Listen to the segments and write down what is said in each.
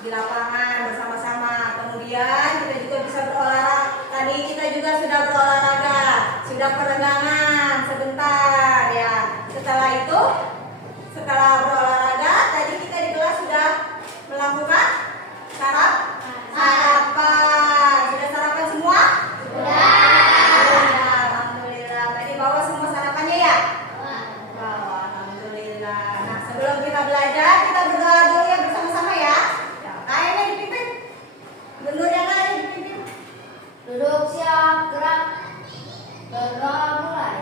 di lapangan bersama-sama. Kemudian kita juga bisa berolahraga. Tadi kita juga sudah berolahraga, sudah peregangan sebentar ya. Setelah berolahraga, tadi kita di kelas sudah melakukan sarapan. Sudah sarapan semua? Sudah. Alhamdulillah. Tadi bawa semua sarapannya ya? Bawa. Alhamdulillah. Nah, sebelum kita belajar, kita berdoa dulu ya bersama-sama ya. Kayaknya dipimpin. Gubernur yang lain dipimpin. Duduk siap, gerak. Berdoa mulai.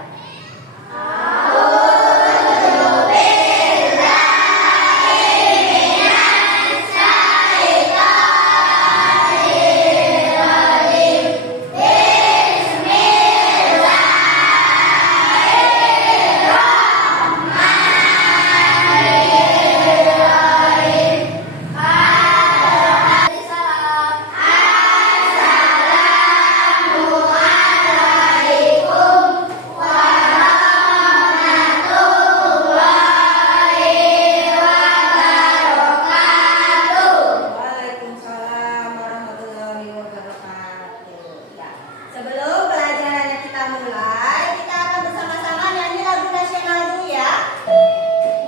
Waalaikumsalam warahmatullahi wabarakatuh. Ya. Sebelum pelajarannya kita mulai, kita akan bersama-sama nyanyi lagu nasional dulu ya.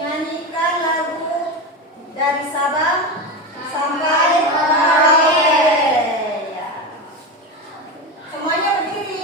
Nyanyikan lagu dari Sabang sampai Merauke. Ya. Semuanya berdiri.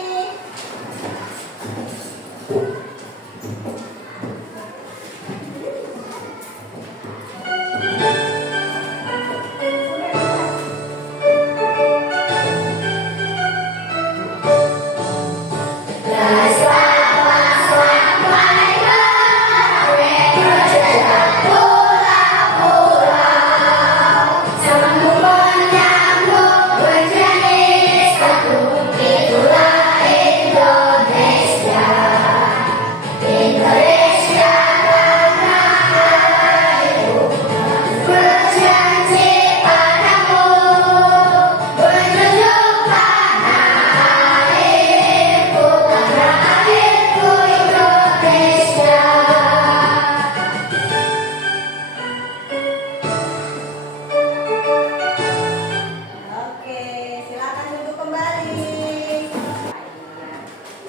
Oke, silakan duduk kembali.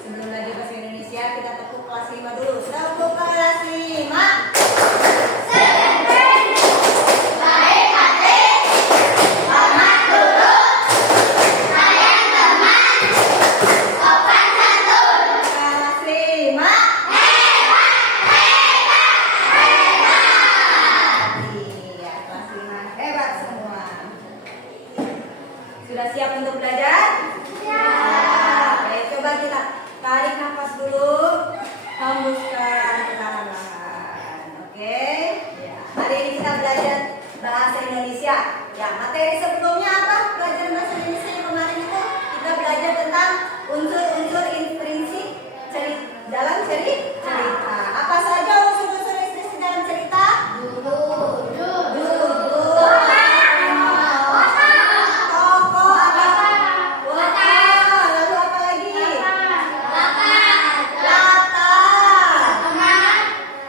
Sebelum belajar bahasa Indonesia, kita tepuk kelas 5 dulu. Tepuk kelas 5. Kelas 5. Iya, kelas 5 hebat semua. Sudah siap untuk belajar? Siap. Baik, coba kita tarik nafas dulu. Hembuskan perlahan-lahan. Oke? Ya. Hari ini kita belajar bahasa Indonesia. Ya, materi sebelumnya apa? Belajar bahasa Indonesia yang kemarin itu kita belajar tentang unsur-unsur intrinsik dalam cerita. Apa saja unsur-unsur intrinsik dalam cerita? Duduk. Tokoh apa? Lalu apa lagi? Latar.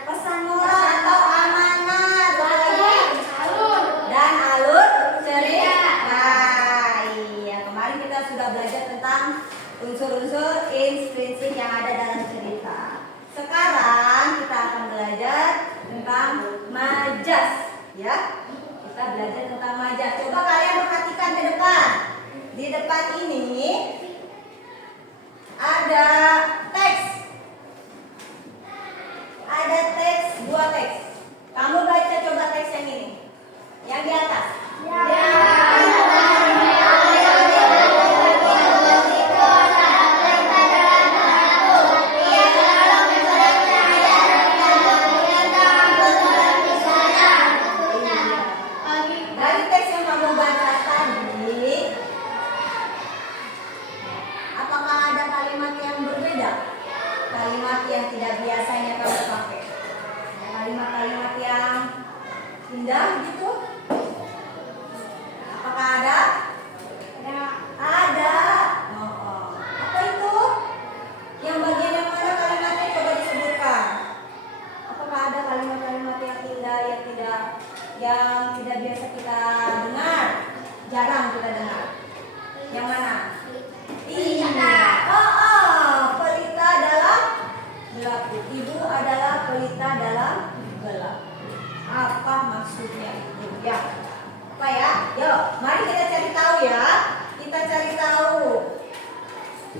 Pesan moral atau amanat. Apa lagi? Dan alur cerita. Iya, kemarin kita sudah belajar tentang unsur-unsur intrinsik yang ada dalam cerita. Sekarang kita akan belajar tentang majas, ya. Kita belajar tentang majas. Coba kalian perhatikan ke depan. Di depan ini ada teks. Ada teks, dua teks. Kamu baca coba teks yang ini. Yang di atas. Dari teks yang kamu baca tadi, apakah ada kalimat yang berbeda? Kalimat yang tidak biasanya kamu pakai? Kalimat-kalimat yang indah gitu? Apakah ada? Ada. Oh. Apa itu? Yang bagian yang mana kalimatnya coba disebutkan? Apakah ada kalimat-kalimat yang indah yang tidak biasa kita dengar? Yuk, mari kita cari tahu ya. Kita cari tahu.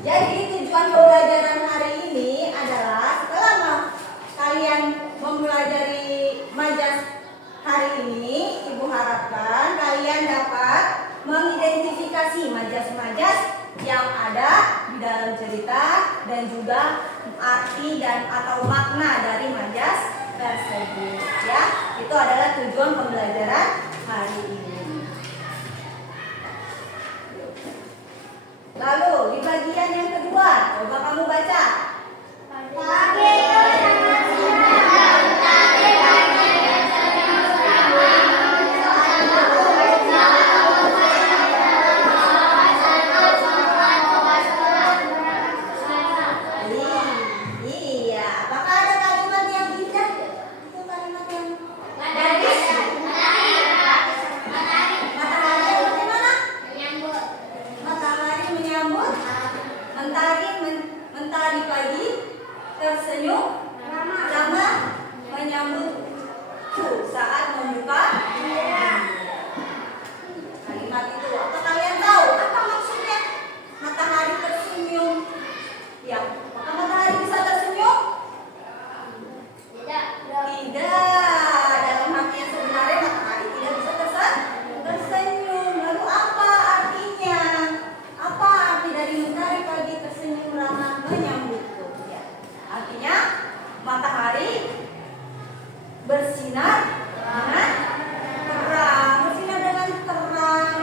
Jadi tujuan pembelajaran hari ini adalah setelah kalian mempelajari majas hari ini, Ibu harapkan kalian dapat mengidentifikasi majas-majas yang ada di dalam cerita dan juga arti dan atau makna dari majas tersebut ya. Itu adalah tujuan pembelajaran hari ini. Lalu di bagian yang kedua, coba kamu baca. Iya, apakah ada kalimat yang indah? Itu kalimat yang bagus. Matahari yang bagaimana? Matahari menyambut. Mentari pagi tersenyum. Lama menyambutku saat membuka. Kalimat itu apa kalian tahu? Apa maksudnya? Matahari tersenyum. Ya, apakah matahari bisa tersenyum? Tidak. Dalam arti yang sebenarnya matahari tidak bisa tersenyum. Lalu apa artinya? Apa arti dari mentari pagi tersenyum ramah menyambutku? Ya. Artinya matahari bersinar dengan terang,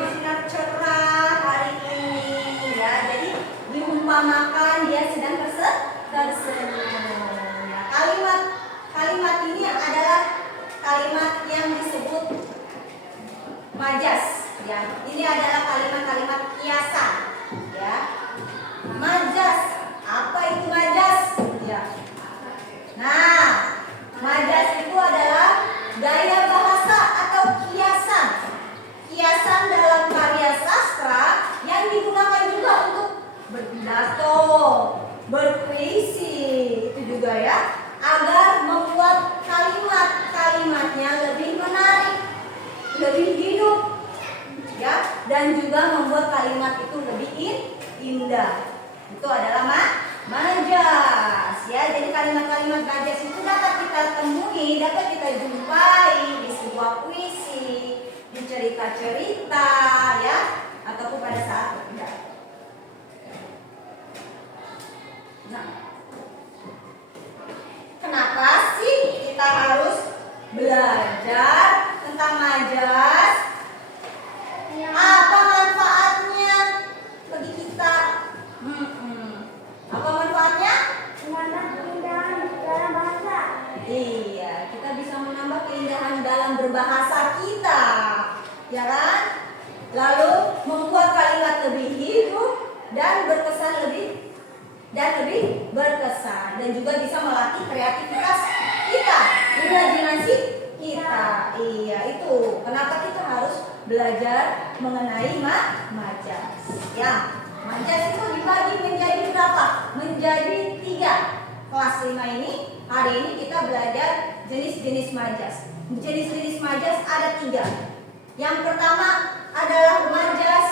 bersinar cerah hari ini. Ya, jadi diumpamakan dia sedang tersenyum. Ya, kalimat ini adalah kalimat yang disebut majas. Ya, ini adalah kalimat-kalimat kiasan. Ya, majas. Apa itu majas? Ya. Nah, majas itu adalah gaya bahasa atau kiasan. Kiasan dalam karya sastra yang digunakan juga untuk berpidato, berpuisi, itu juga ya, agar membuat kalimatnya lebih menarik, lebih hidup, ya, dan juga membuat kalimat itu lebih indah. Itu adalah majas, ya. Jadi kalimat-kalimat majas itu dapat kita temui, dapat kita jumpai di sebuah puisi, di cerita-cerita, ya, ataupun pada saat berpidato. Nah, kenapa sih kita harus belajar tentang majas? Apa manfaatnya bagi kita? Apa manfaatnya? Iya, kita bisa menambah keindahan dalam berbahasa kita, ya kan? Lalu membuat kalimat lebih hidup dan lebih berkesan, dan juga bisa melatih kreativitas kita, imajinasi kita. Iya, itu kenapa kita harus belajar mengenai majas. Ya, majas itu dibagi menjadi berapa? Menjadi 3. Kelas 5 ini, hari ini kita belajar jenis-jenis majas. Jenis-jenis majas ada 3. Yang pertama adalah majas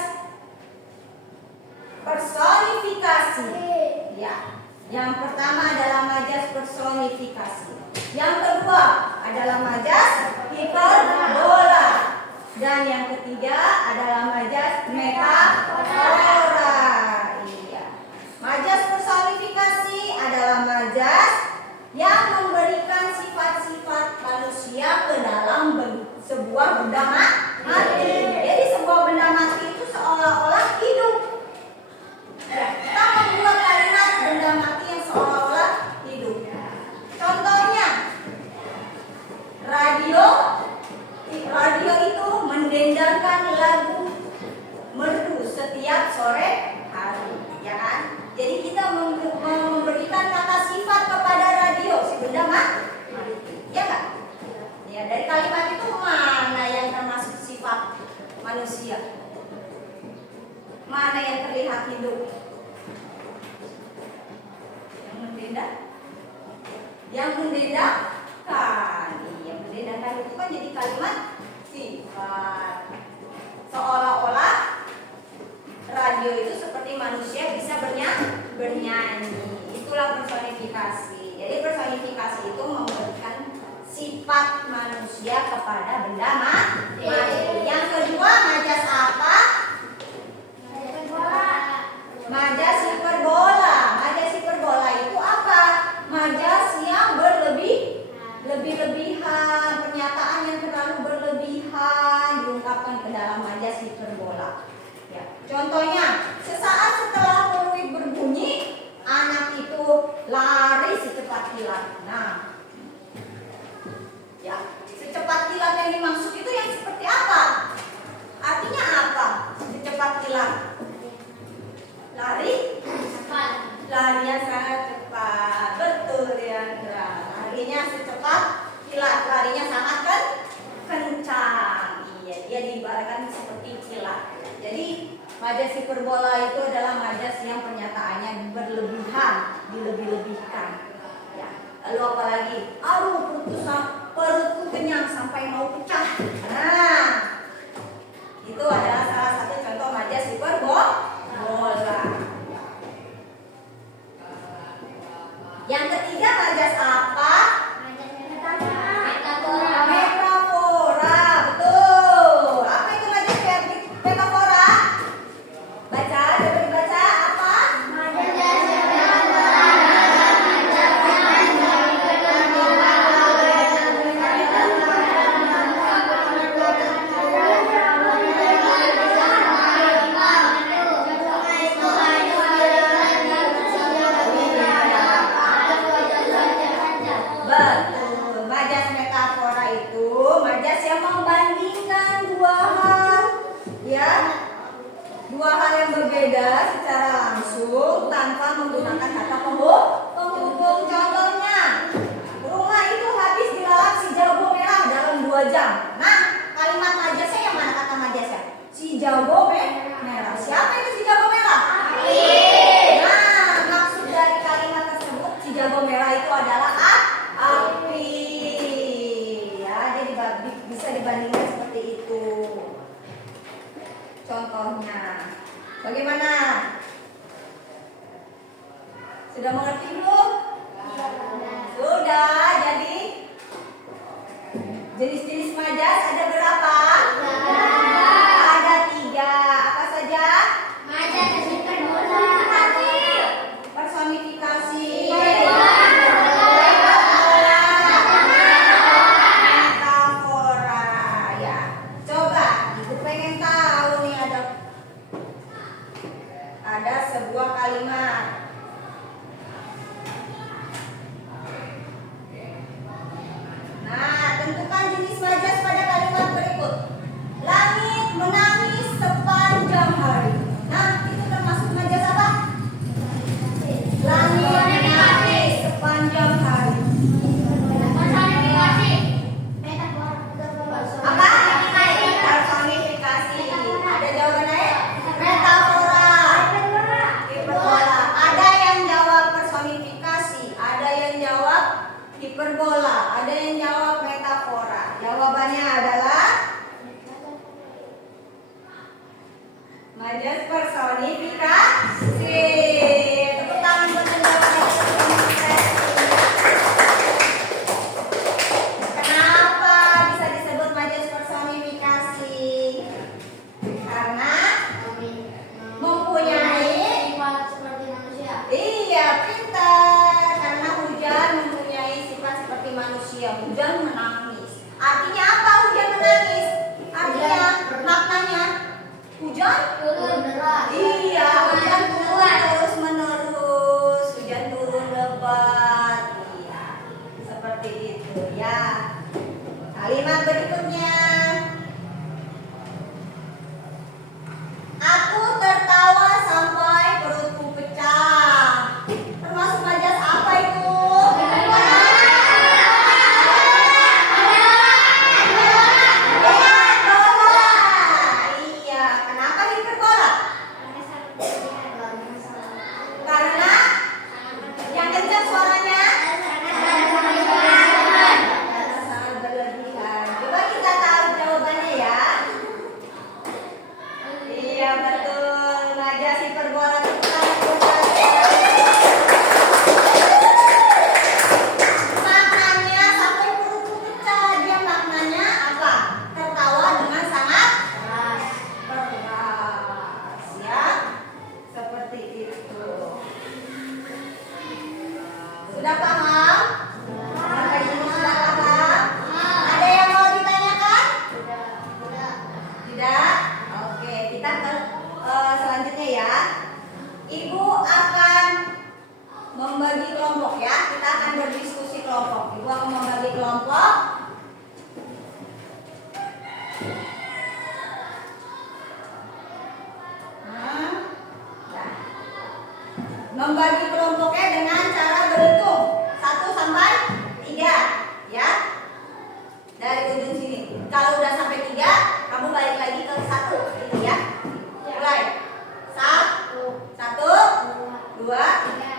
personifikasi. Ya, yang pertama adalah majas personifikasi. Yang kedua adalah majas hiperbola. Dan yang ketiga adalah majas metafora. Iya. Majas personifikasi adalah majas yang memberikan sifat-sifat manusia ke dalam sebuah benda mati. Jadi sebuah benda mati itu seolah-olah hidup. Ya, kita membuat kalimat benda mati yang seolah-olah hidup. Contohnya, radio itu mendendangkan lagu merdu setiap sore hari, ya kan? Jadi kita memberikan kata sifat kepada radio, si benda mati, ya kan? Ya, dari kalimat itu mana yang termasuk sifat manusia? Mana yang terlihat hidup? Yang mendendangkan. Iya, mendendangkan itu kan jadi kalimat sifat. menyanyi. Itulah personifikasi. Jadi personifikasi itu memberikan sifat manusia kepada benda mati. Yang kedua, majas apa? Majas hiperbola. Majas hiperbola itu apa? Majas yang berlebihan, pernyataan yang terlalu berlebihan diungkapkan ke dalam majas hiperbola. Ya. Contohnya, sesaat setelah peluit berbunyi, anak itu lari secepat kilat. Nah, ya, secepat kilat yang dimaksud itu yang seperti apa? Artinya apa? Secepat kilat. Lari cepat. Larinya sangat cepat. Betul ya, larinya secepat kilat, larinya sangat kencang. Iya, dia diibaratkan seperti kilat. Jadi majas hiperbola itu adalah majas yang pernyataannya berlebihan, dilebih-lebihkan. Ya. Lalu apa lagi? Aduh, perutku kenyang sampai mau pecah. Nah, itu adalah salah satu contoh majas hiperbola. Yang ketiga, majas apa? Metafora. Betul. Apa itu majas metafora? Baca, coba dibaca apa? Betul. Majas metafora itu majas yang membandingkan dua hal, ya, dua hal yang berbeda secara langsung tanpa menggunakan kata penghubung. Contohnya, rumah itu habis dilalap si jago merah dalam 2 jam. Nah, kalimat majasnya yang mana kata majasnya? Si jago merah. Siapa itu si jago merah? Nah, maksud dari kalimat tersebut si jago merah itu adalah api. Ya, jadi bisa dibandingkan seperti itu. Contohnya, bagaimana? Sudah mengerti belum? Sudah. Jadi jenis-jenis majas ada berapa? Ada 3. Apa saja? Personifikasi, metafora. Ya, coba ibu pengen tahu nih, ada sebuah kalimat. Nah, tentukan jenis majas pada kalimat berikut. Langit menangis sepanjang hari. Nah, itu termasuk majas apa? Langit menangis sepanjang hari. Apa? Personifikasi. Ada jawabannya? Metafora. Hiperbola. Ada yang jawab personifikasi, ada yang jawab hiperbola, ada yang jawab metafora. Jawabannya adalah majas personifikasi. Tepuk tangan buat yang jawab majas personifikasi. Kenapa bisa disebut majas personifikasi? Karena mempunyai, iya, pintar. Karena hujan mempunyai sifat seperti manusia. Hujan menangis. Artinya apa hujan menangis? Artinya, maknanya hujan iya, hujan turun terus menerus. Hujan turun lebat. Iya, seperti itu ya. Kalimat berikutnya. Aku tertawa sampai perutku pecah. Termasuk majas apa itu? Hiperbola. Iya, kenapa hiperbola? Karena yang kencang suaranya sangat berlebihan. Coba kita tahu jawabannya ya. Iya, betul. Majas hiperbola. Tepuk tangan buat kalian. membagi kelompoknya dengan cara berhitung 1 sampai 3, ya. Dari ujung sini. Kalau udah sampai 3, kamu balik lagi ke 1, gitu ya. Mulai. 1, 2, 3.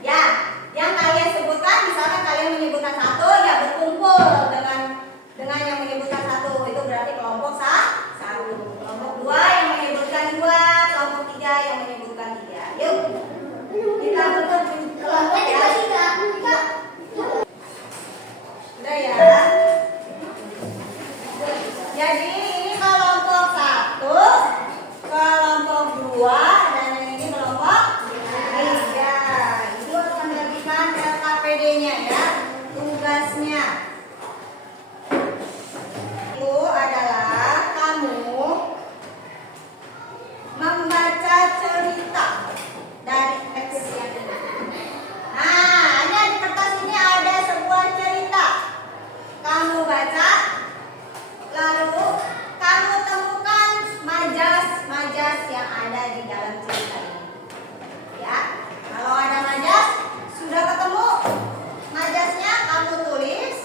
Ya, yang kalian sebutkan, misalkan kalian menyebutkan 1, ya berkumpul dengan yang menyebutkan 1, itu berarti kelompok 1. Kelompok 2 yang menyebutkan 2, kelompok 3 yang menyebutkan 3. Yuk, kita bentuk kelompok ya. Udah ya. Jadi ini kelompok 1, kelompok 2, dan yang ini kelompok 3. Itu harus menerbitkan LKPD-nya ya, tugasnya. Itu adalah kamu membaca cerita dari teks yang ini. Nah, ada di kertas ini ada sebuah cerita. Kamu baca, lalu kamu temukan majas-majas yang ada di dalam cerita ini. Ya, kalau ada majas, sudah ketemu majasnya, kamu tulis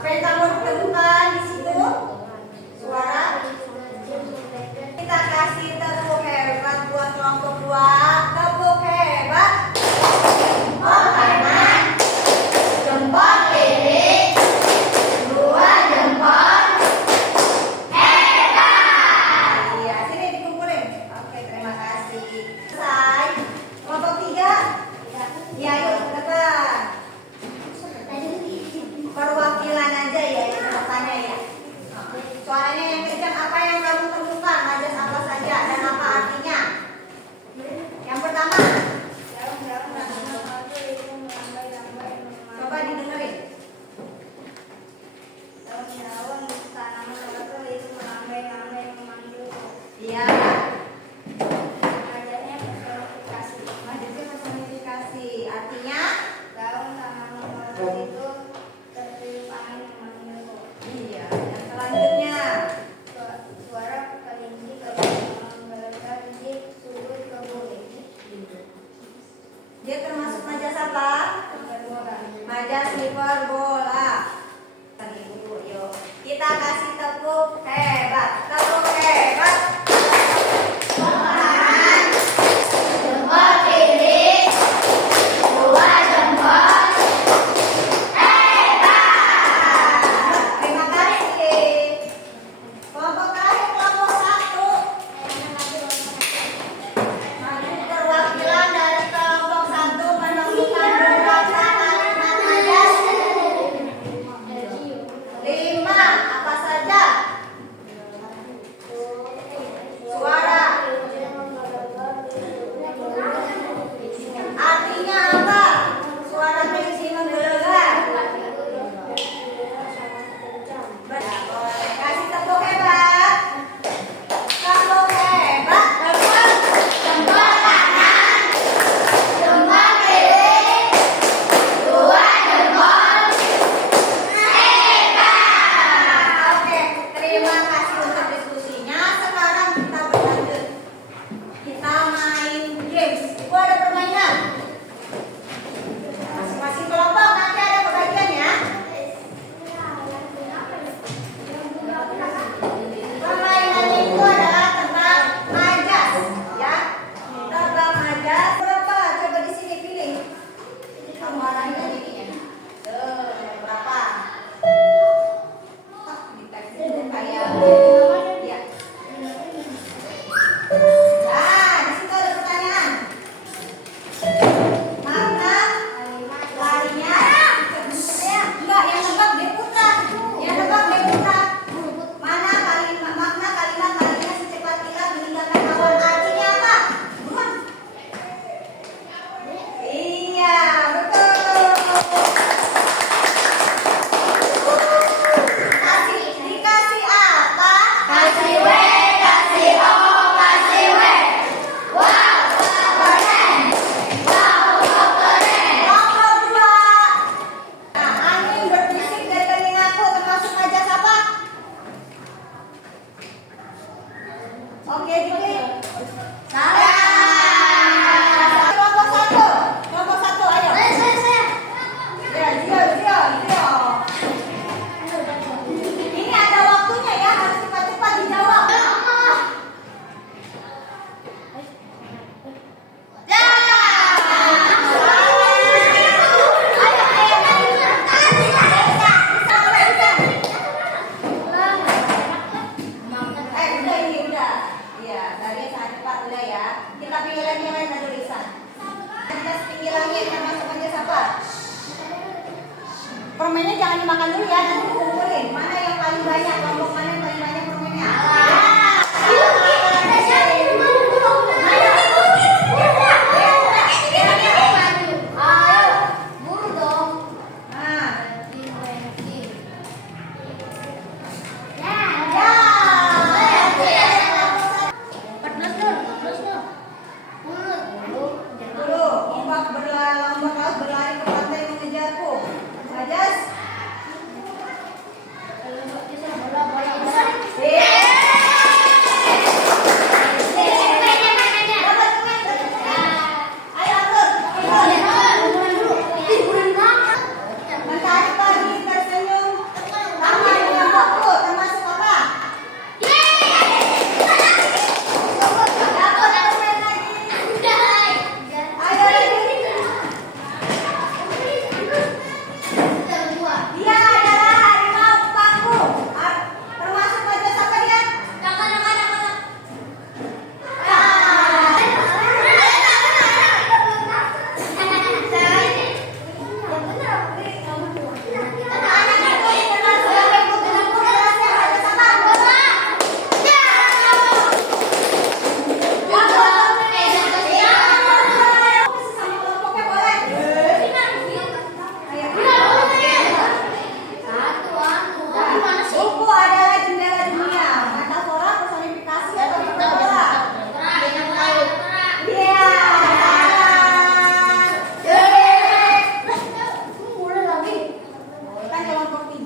Apa yang kamu temukan di situ? Suara. Kita kasih tepuk hebat buat kelompok 2. Tepuk hebat. Jempol kanan, jempol kiri, 2 jempol. Hebat. Iya, sini dikumpulin. Oke, terima kasih. Selesai. Kelompok 3. Ya, yuk ke depan. Perwakilan aja ya.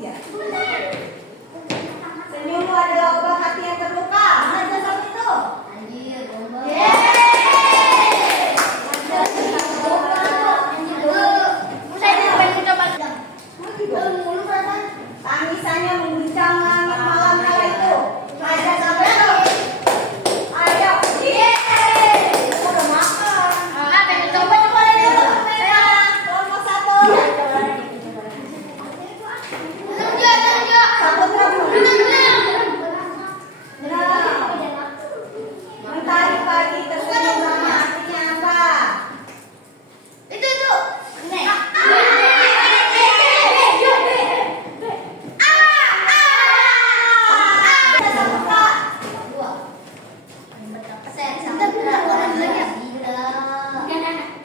Iya. Senyummu adalah obat hati yang terluka. Mana satu itu? Anjir, bomba. Tangisannya mengguncang langit malam kala itu. Ada sampai itu. Ayo. Udah makan. Coba dulu. Kelompok satu. Satu kamu. Mentari pagi tersenyum lama artinya apa? Itu. Nek.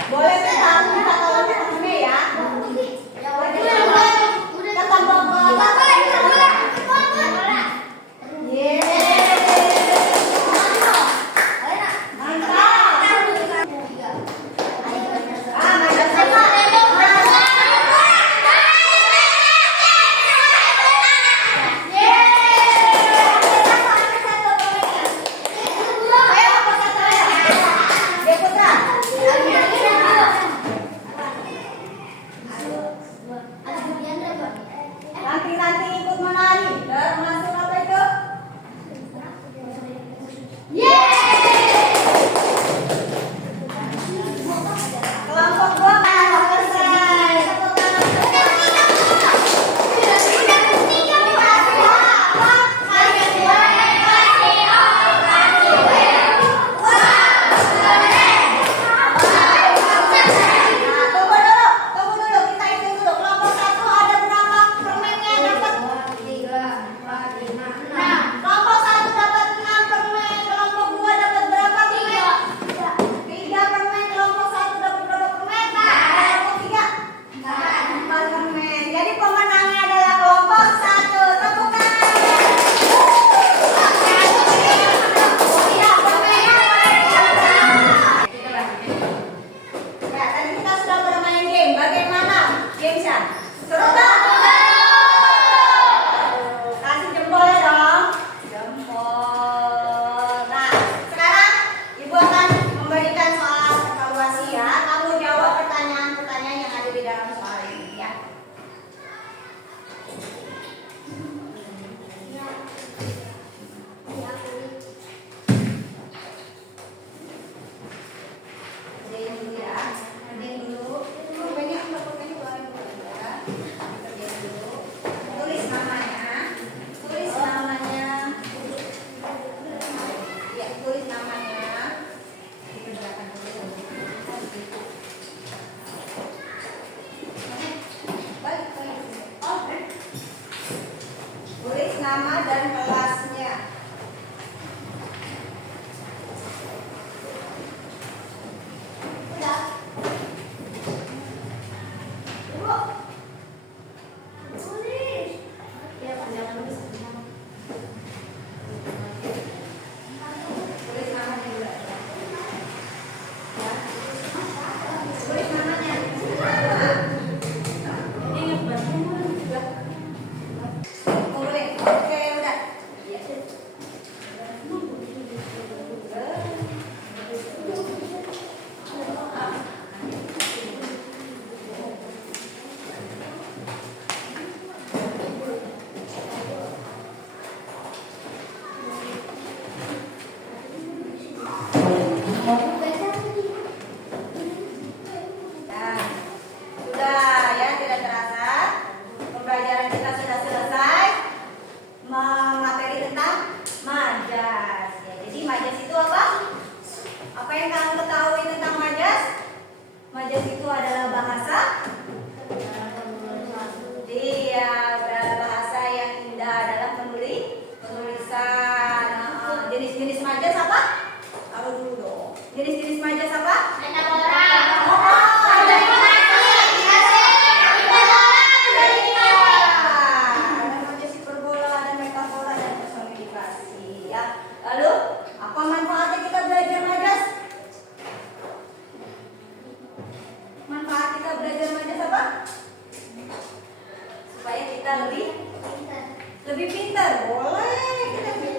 Boleh minta tolong temennya ya. Ketemu nanti ikut menari. Termasuk apa itu? Kelompok dua selesai. Tunggu dulu, kita hitung dulu. Kelompok satu ada berapa permennya dapat? 3. Lebih pintar, boleh kita pilih.